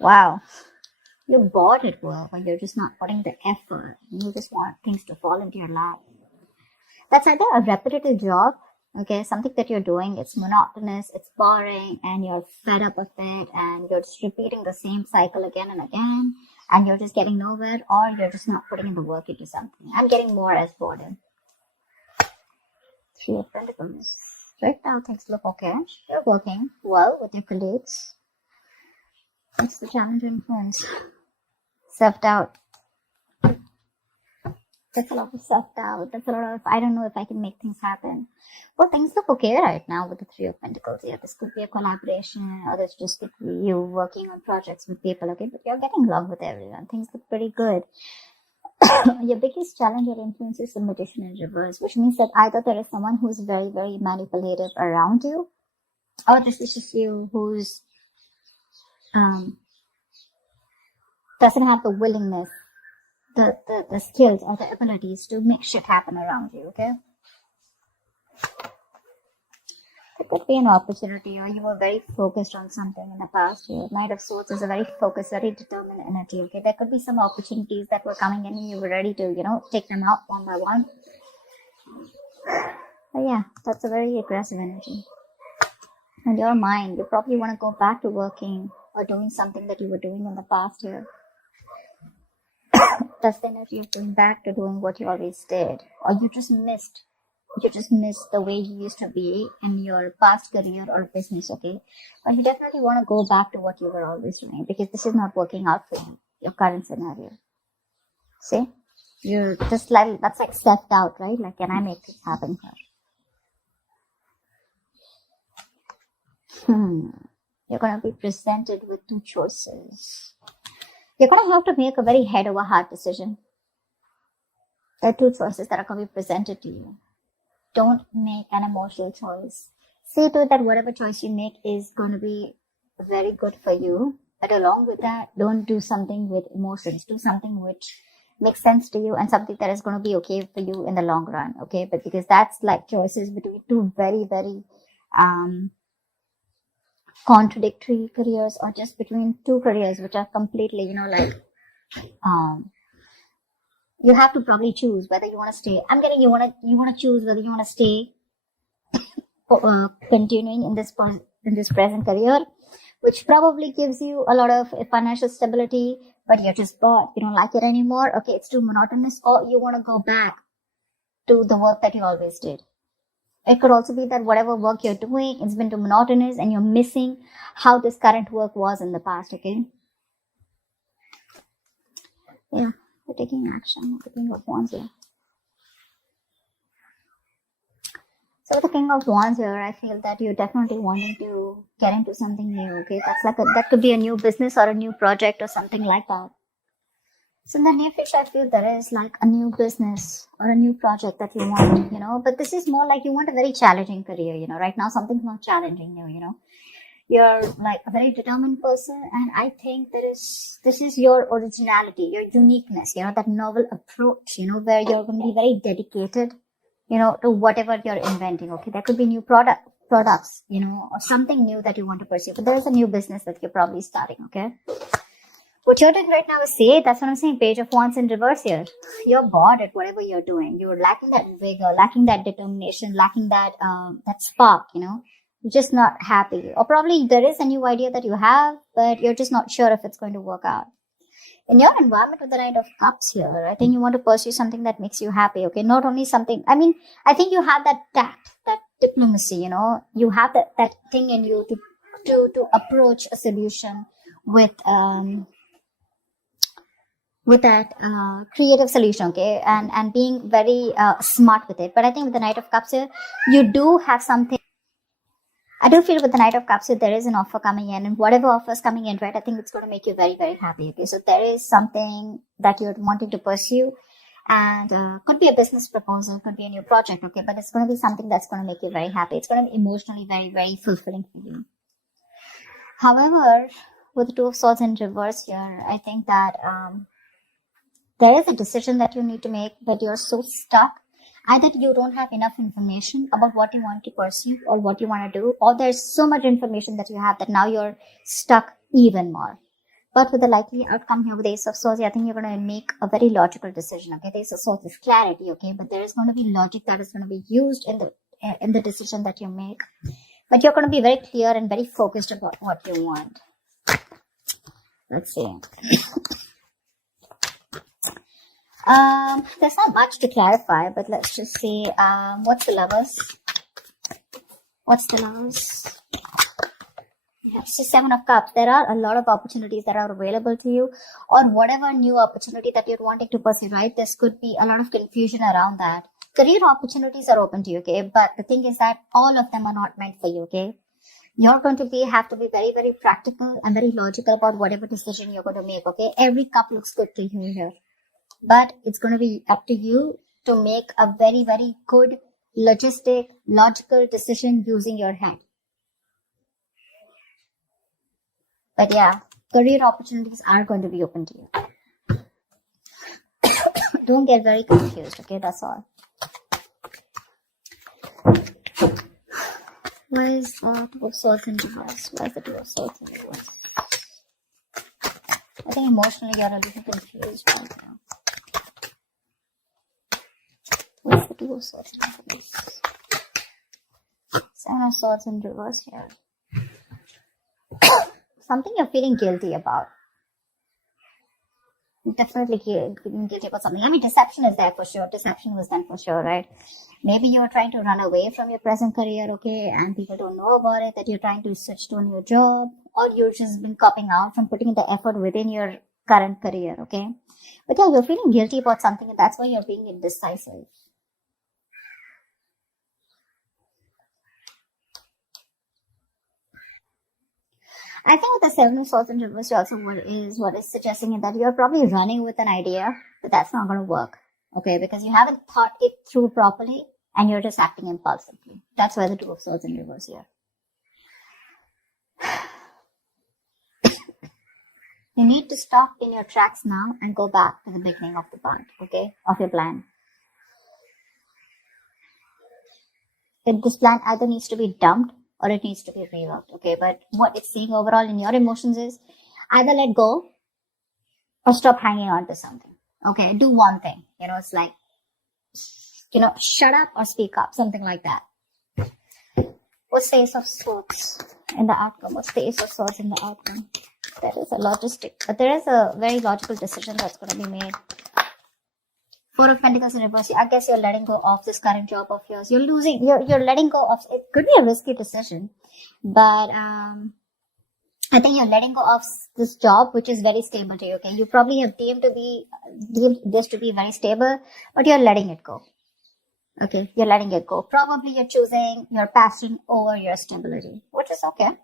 Wow. You're bored at work, or you're just not putting the effort. You just want things to fall into your lap. That's either a repetitive job, okay, something that you're doing, it's monotonous, it's boring, and you're fed up of it, and you're just repeating the same cycle again and again, and you're just getting nowhere, or you're just not putting in the work into something. I'm getting more as boredom. Three of Pentacles. Right now, things look okay. You're working well with your colleagues. What's the challenge and influence? Self-doubt. That's a lot of self-doubt. That's a lot of, I don't know if I can make things happen. Well, things look okay right now with the Three of Pentacles. Yeah, this could be a collaboration, or this just could be you working on projects with people, okay? But you're getting along with everyone. Things look pretty good. Your biggest challenge or influence is the Magician in reverse, which means that either there is someone who's very, very manipulative around you, or this is just you who's doesn't have the willingness, the skills or the abilities to make shit happen around you, okay? There could be an opportunity, or you were very focused on something in the past year. Knight of Swords is a very focused, very determined energy, okay? There could be some opportunities that were coming in and you were ready to, take them out one by one. But yeah, that's a very aggressive energy. In your mind, you probably want to go back to working or doing something that you were doing in the past year. That's the energy of going back to doing what you always did. Or you just missed the way you used to be in your past career or business, okay? But you definitely want to go back to what you were always doing, because this is not working out for you, your current scenario. See? You're just like, that's like self-doubt, right? Like, can I make this happen here? You're going to be presented with two choices. You're going to have to make a very head over heart decision. There are two choices that are going to be presented to you. Don't make an emotional choice. See to it that whatever choice you make is going to be very good for you. But along with that, don't do something with emotions. Do something which makes sense to you and something that is going to be okay for you in the long run. Okay, but because that's like choices between two very, very contradictory careers, or just between two careers which are completely, you have to probably choose whether you want to stay. I'm getting you want to choose whether you want to stay continuing in this present career, which probably gives you a lot of financial stability, but you're just bored. You don't like it anymore. Okay, it's too monotonous, or you want to go back to the work that you always did. It could also be that whatever work you're doing, it's been too monotonous and you're missing how this current work was in the past, okay? Yeah, we're taking action. The King of Wands here. So with the King of Wands here, I feel that you're definitely wanting to get into something new, okay? That could be a new business or a new project or something like that. So in the near future, I feel there is like a new business or a new project that you want, but this is more like you want a very challenging career, right now something's not challenging you, you're like a very determined person, and I think this is your originality, your uniqueness, that novel approach, where you're going to be very dedicated, to whatever you're inventing, okay? There could be new products, or something new that you want to pursue, but there's a new business that you're probably starting, okay? What you're doing right now is that's what I'm saying, Page of Wands in reverse here. You're bored at whatever you're doing. You're lacking that vigor, lacking that determination, lacking that spark, You're just not happy. Or probably there is a new idea that you have, but you're just not sure if it's going to work out. In your environment with the Knight of Cups here, I think you want to pursue something that makes you happy, okay? Not only something, I think you have that tact, that diplomacy, You have that thing in you to approach a solution with that creative solution, okay, and being very smart with it. But I think with the Knight of Cups here, you do have something. I do feel with the Knight of Cups here, there is an offer coming in, and whatever offer is coming in, right, I think it's going to make you very, very happy, okay? So there is something that you're wanting to pursue, and could be a business proposal, could be a new project, okay, but it's going to be something that's going to make you very happy. It's going to be emotionally very, very fulfilling for you. However, with the Two of Swords in reverse here, I think that there is a decision that you need to make, but you're so stuck. Either you don't have enough information about what you want to pursue or what you want to do, or there's so much information that you have that now you're stuck even more. But with the likely outcome here with the Ace of Swords, I think you're going to make a very logical decision. Okay, the Ace of Swords is clarity. Okay, but there is going to be logic that is going to be used in the decision that you make. But you're going to be very clear and very focused about what you want. Let's see. There's not much to clarify, but let's just see. What's the Lovers? What's the Lovers? It's just 7 of Cups. There are a lot of opportunities that are available to you, or whatever new opportunity that you're wanting to pursue, right? There could be a lot of confusion around that. Career opportunities are open to you, okay? But the thing is that all of them are not meant for you, okay? You're going to have to be very, very practical and very logical about whatever decision you're going to make, okay? Every cup looks good to you here. But it's going to be up to you to make a very, very good, logical decision using your head. But yeah, career opportunities are going to be open to you. Don't get very confused, okay? That's all. Why is the Two of Swords in reverse? Why is the Two of Swords in reverse? I think emotionally you're a little confused right now. What's the Two of Swords in reverse? 7 of Swords in reverse here. Something you're feeling guilty about. Definitely feeling guilty about something. I mean, deception is there for sure. Deception was done for sure, right? Maybe you're trying to run away from your present career, okay, and people don't know about it, that you're trying to switch to a new job, or you've just been copping out from putting in the effort within your current career, okay? But yeah, you're feeling guilty about something, and that's why you're being indecisive. I think with the 7 of Swords in reverse, also what is suggesting that you're probably running with an idea, but that's not going to work, okay? Because you haven't thought it through properly, and you're just acting impulsively. That's why the 2 of Swords in reverse here. You need to stop in your tracks now and go back to the beginning of the part, okay? Of your plan. This plan either needs to be dumped or it needs to be reworked, okay? But what it's saying overall in your emotions is either let go or stop hanging on to something, okay? Do one thing, it's like, shut up or speak up, something like that. What's the Ace of Swords in the outcome? What's the Ace of Swords in the outcome? There is a but there is a very logical decision that's going to be made. 4 of Pentacles in reverse. I guess you're letting go of this current job of yours. You're letting go of, it could be a risky decision, but I think you're letting go of this job, which is very stable to you, okay? You probably have deemed this to be very stable, but you're letting it go. Okay, you're letting it go. Probably you're choosing your passion over your stability, which is okay.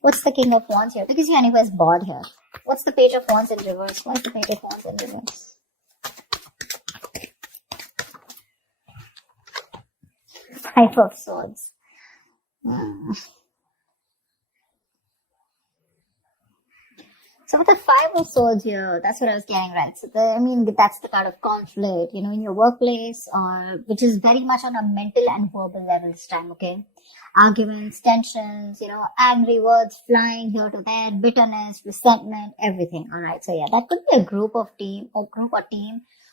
What's the King of Wands here? Because you're anyways bored here. What's the Page of Wands in reverse? What's the Page of Wands in reverse? 5 of Swords. So with the 5 of Swords here, that's what I was getting, right? So that's the kind of conflict, in your workplace, or which is very much on a mental and verbal level this time, okay? Arguments, tensions, angry words flying here to there, bitterness, resentment, everything, all right? So yeah, that could be a group or team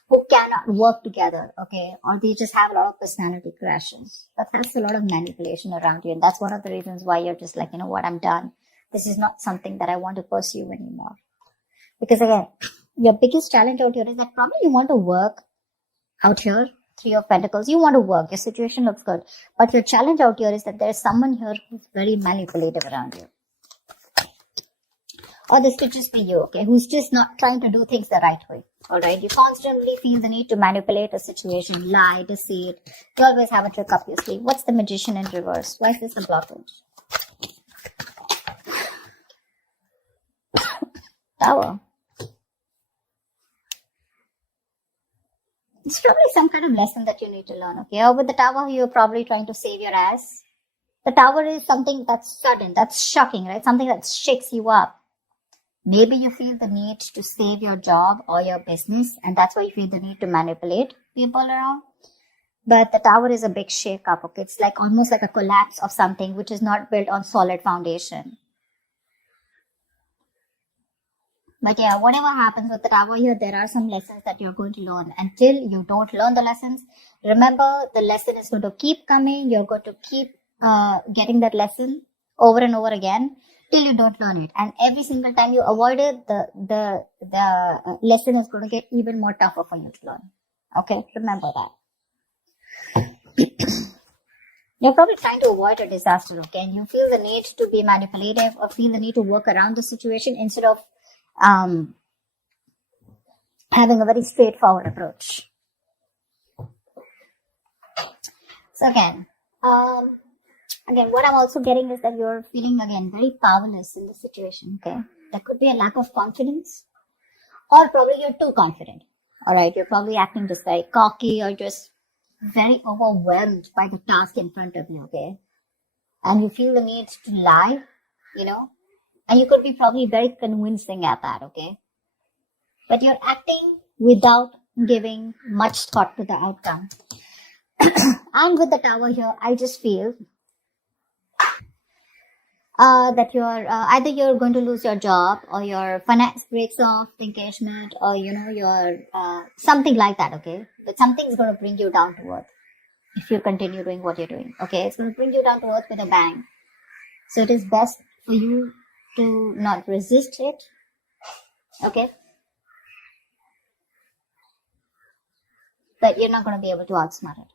who cannot work together, okay? Or they just have a lot of personality crashes. That's a lot of manipulation around you, and that's one of the reasons why you're just like, what, I'm done. This is not something that I want to pursue anymore. Because again, your biggest challenge out here is that probably you want to work out here. 3 of Pentacles, you want to work. Your situation looks good. But your challenge out here is that there's someone here who's very manipulative around you. Or this could just be you, okay? Who's just not trying to do things the right way. Alright? You constantly feel the need to manipulate a situation, lie, deceit. You always have a trick up your sleeve. What's the Magician in reverse? Why is this a blockage? Tower. It's probably some kind of lesson that you need to learn, okay? Or with the Tower, you're probably trying to save your ass. The Tower is something that's sudden, that's shocking, right? Something that shakes you up. Maybe you feel the need to save your job or your business, and that's why you feel the need to manipulate people around. But the Tower is a big shake-up, okay? It's like almost like a collapse of something which is not built on solid foundation. But yeah, whatever happens with the Tower here, there are some lessons that you're going to learn. Until you don't learn the lessons, remember, the lesson is going to keep coming. You're going to keep getting that lesson over and over again till you don't learn it. And every single time you avoid it, the lesson is going to get even more tougher for you to learn. Okay, remember that. You're probably trying to avoid a disaster, okay? And you feel the need to be manipulative or feel the need to work around the situation instead of having a very straightforward approach. So again, what I'm also getting is that you're feeling again very powerless in the situation, okay? There could be a lack of confidence, or probably you're too confident. All right, you're probably acting just very cocky or just very overwhelmed by the task in front of you, okay? And you feel the need to lie, and you could be probably very convincing at that, okay? But you're acting without giving much thought to the outcome. And with the Tower here, I just feel that you're either you're going to lose your job, or your finance breaks off, the engagement, or your something like that, okay? But something's going to bring you down to earth if you continue doing what you're doing, okay? It's going to bring you down to earth with a bang. So it is best for you to not resist it, okay? But you're not going to be able to outsmart it,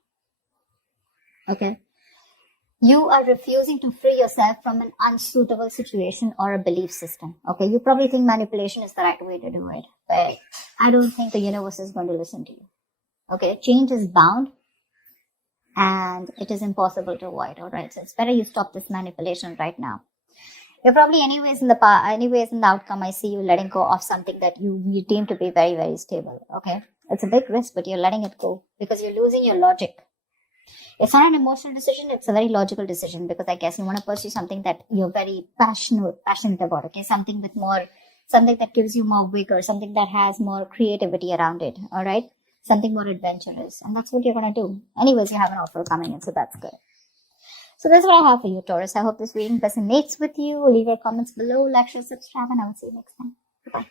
okay? You are refusing to free yourself from an unsuitable situation or a belief system, okay? You probably think manipulation is the right way to do it, but I don't think the universe is going to listen to you, okay? Change is bound, and it is impossible to avoid, all right? So it's better you stop this manipulation right now. You're probably anyways in the outcome, I see you letting go of something that you deem to be very, very stable, okay? It's a big risk, but you're letting it go because you're losing your logic. It's not an emotional decision, it's a very logical decision, because I guess you want to pursue something that you're very passionate about, okay? Something that gives you more vigor, something that has more creativity around it, all right? Something more adventurous, and that's what you're going to do. Anyways, you have an offer coming in, so that's good. So that's what I have for you, Taurus. I hope this reading resonates with you. Leave your comments below, like, share, subscribe, and I will see you next time. Bye.